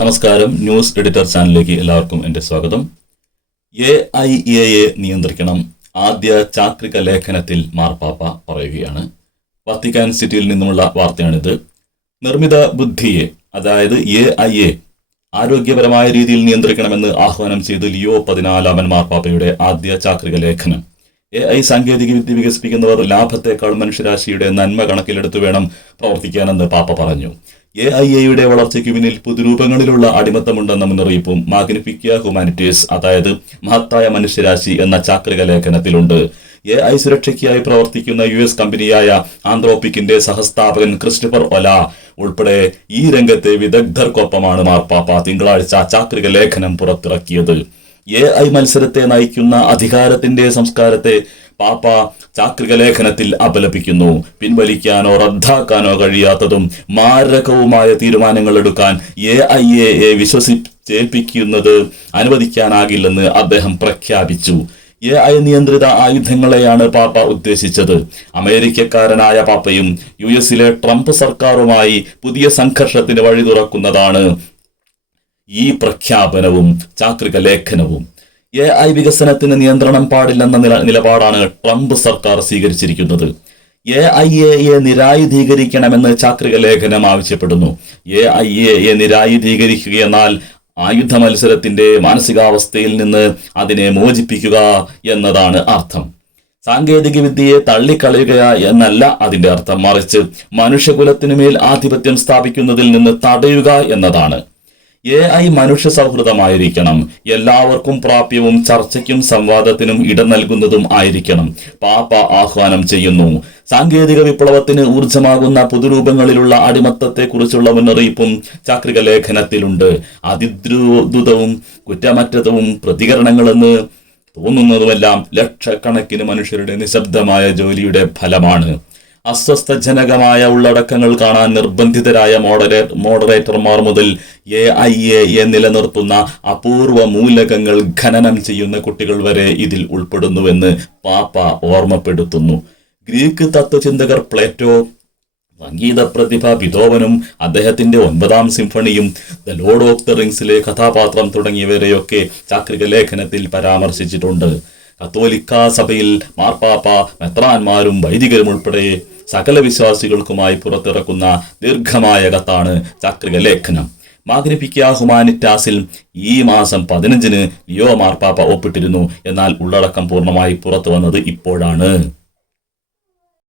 നമസ്കാരം. News editor ചാനലിലേക്ക് എല്ലാവർക്കും എൻ്റെ സ്വാഗതം. AIAയെ നിയന്ത്രിക്കണം, ആദ്യ ചാക്രിക ലേഖനത്തിൽ മാർപ്പാപ്പ പറയുകയാണ്. വത്തിക്കാൻ സിറ്റിയിൽ നിന്നുമുള്ള വാർത്തയാണിത്. നിർമ്മിത ബുദ്ധിയെ, അതായത് AIA, ആരോഗ്യപരമായ രീതിയിൽ നിയന്ത്രിക്കണമെന്ന് ആഹ്വാനം ചെയ്ത് ലിയോ 14 മാർപ്പാപ്പയുടെ ആദ്യ ചാക്രിക ലേഖനം. AI സാങ്കേതികവിദ്യ വികസിപ്പിക്കുന്നവർ ലാഭത്തെക്കാൾ മനുഷ്യരാശിയുടെ നന്മ കണക്കിലെടുത്തു വേണം പ്രവർത്തിക്കാനെന്ന് പാപ്പ പറഞ്ഞു. AIAയുടെ വളർച്ചയ്ക്ക് പിന്നിൽ പുതുരൂപങ്ങളിലുള്ള അടിമത്തമുണ്ടെന്ന മുന്നറിയിപ്പും മാഗ്നിഫിക്ക ഹ്യൂമാനിറ്റീസ്, അതായത് മഹത്തായ മനുഷ്യരാശി എന്ന ചാക്രിക ലേഖനത്തിലുണ്ട്. AI സുരക്ഷയ്ക്കായി പ്രവർത്തിക്കുന്ന US കമ്പനിയായ ആന്ത്രോപിക്കിന്റെ സഹസ്ഥാപകൻ ക്രിസ്റ്റഫർ ഒല ഉൾപ്പെടെ ഈ രംഗത്തെ വിദഗ്ധർക്കൊപ്പമാണ് മാർപ്പാപ്പ തിങ്കളാഴ്ച ചാക്രിക ലേഖനം പുറത്തിറക്കിയത്. AI മത്സരത്തെ നയിക്കുന്ന അധികാരത്തിന്റെ സംസ്കാരത്തെ പാപ്പ ചാക്രിക ലേഖനത്തിൽ അപലപിക്കുന്നു. പിൻവലിക്കാനോ റദ്ദാക്കാനോ കഴിയാത്തതും മാരകവുമായ തീരുമാനങ്ങൾ എടുക്കാൻ AIAയെ വിശ്വസിച്ചേൽപ്പിക്കുന്നത് അനുവദിക്കാനാകില്ലെന്ന് അദ്ദേഹം പ്രഖ്യാപിച്ചു. AI നിയന്ത്രിത ആയുധങ്ങളെയാണ് പാപ്പ ഉദ്ദേശിച്ചത്. അമേരിക്കക്കാരനായ പാപ്പയും US ട്രംപ് സർക്കാരുമായി പുതിയ സംഘർഷത്തിന് വഴി തുറക്കുന്നതാണ് ഈ പ്രഖ്യാപനവും ചാക്രിക ലേഖനവും. AI വികസനത്തിന് നിയന്ത്രണം പാടില്ലെന്ന നിലപാടാണ് ട്രംപ് സർക്കാർ സ്വീകരിച്ചിരിക്കുന്നത്. AIAയെ നിരായുധീകരിക്കണമെന്ന് ചാക്രിക ലേഖനം ആവശ്യപ്പെടുന്നു. AIAയെ നിരായുധീകരിക്കുകയെന്നാൽ ആയുധ മത്സരത്തിന്റെ മാനസികാവസ്ഥയിൽ നിന്ന് അതിനെ മോചിപ്പിക്കുക എന്നതാണ് അർത്ഥം. സാങ്കേതിക വിദ്യയെ തള്ളിക്കളയുക എന്നല്ല അതിന്റെ അർത്ഥം, മറിച്ച് മനുഷ്യകുലത്തിനുമേൽ ആധിപത്യം സ്ഥാപിക്കുന്നതിൽ നിന്ന് തടയുക എന്നതാണ്. AI മനുഷ്യ സൗഹൃദമായിരിക്കണം, എല്ലാവർക്കും പ്രാപ്യവും ചർച്ചയ്ക്കും സംവാദത്തിനും ഇടം നൽകുന്നതും ആയിരിക്കണം, പാപ്പ ആഹ്വാനം ചെയ്യുന്നു. സാങ്കേതിക വിപ്ലവത്തിന് ഊർജമാകുന്ന പുതുരൂപങ്ങളിലുള്ള അടിമത്തത്തെക്കുറിച്ചുള്ള മുന്നറിയിപ്പും ചാക്രിക ലേഖനത്തിലുണ്ട്. അതിദ്രുതവും കുറ്റമറ്റതും പ്രതികരണങ്ങളെന്ന് തോന്നുന്നതുമെല്ലാം ലക്ഷക്കണക്കിന് മനുഷ്യരുടെ നിശബ്ദമായ ജോലിയുടെ ഫലമാണ്. അസ്വസ്ഥജനകമായ ഉള്ളടക്കങ്ങൾ കാണാൻ നിർബന്ധിതരായ മോഡറേറ്റർമാർ മുതൽ AIAയെ നിലനിർത്തുന്ന അപൂർവ മൂലകങ്ങൾ ഖനനം ചെയ്യുന്ന കുട്ടികൾ വരെ ഇതിൽ ഉൾപ്പെടുന്നുവെന്ന് പാപ്പ ഓർമ്മപ്പെടുത്തുന്നു. ഗ്രീക്ക് തത്വചിന്തകർ പ്ലേറ്റോ, സംഗീത പ്രതിഭ ബീഥോവനും അദ്ദേഹത്തിന്റെ 9ാം സിംഫണിയും, ദ ലോർഡ് ഓഫ് ദ റിംഗ്സിലെ കഥാപാത്രം തുടങ്ങിയവരെയൊക്കെ ചാക്രിക ലേഖനത്തിൽ പരാമർശിച്ചിട്ടുണ്ട്. കത്തോലിക്ക സഭയിൽ മാർപ്പാപ്പ, മെത്രാന്മാരും വൈദികരും ഉൾപ്പെടെ സകല വിശ്വാസികൾക്കുമായി പുറത്തിറക്കുന്ന ദീർഘമായ കത്താണ് ചാക്രിക ലേഖനം. മാഗ്നിഫിക്ക ഹ്യൂമാനിറ്റാസിൽ ഈ മാസം 15 ലിയോ മാർപ്പാപ്പ ഒപ്പിട്ടിരുന്നു. എന്നാൽ ഉള്ളടക്കം പൂർണ്ണമായി പുറത്തു വന്നത് ഇപ്പോഴാണ്.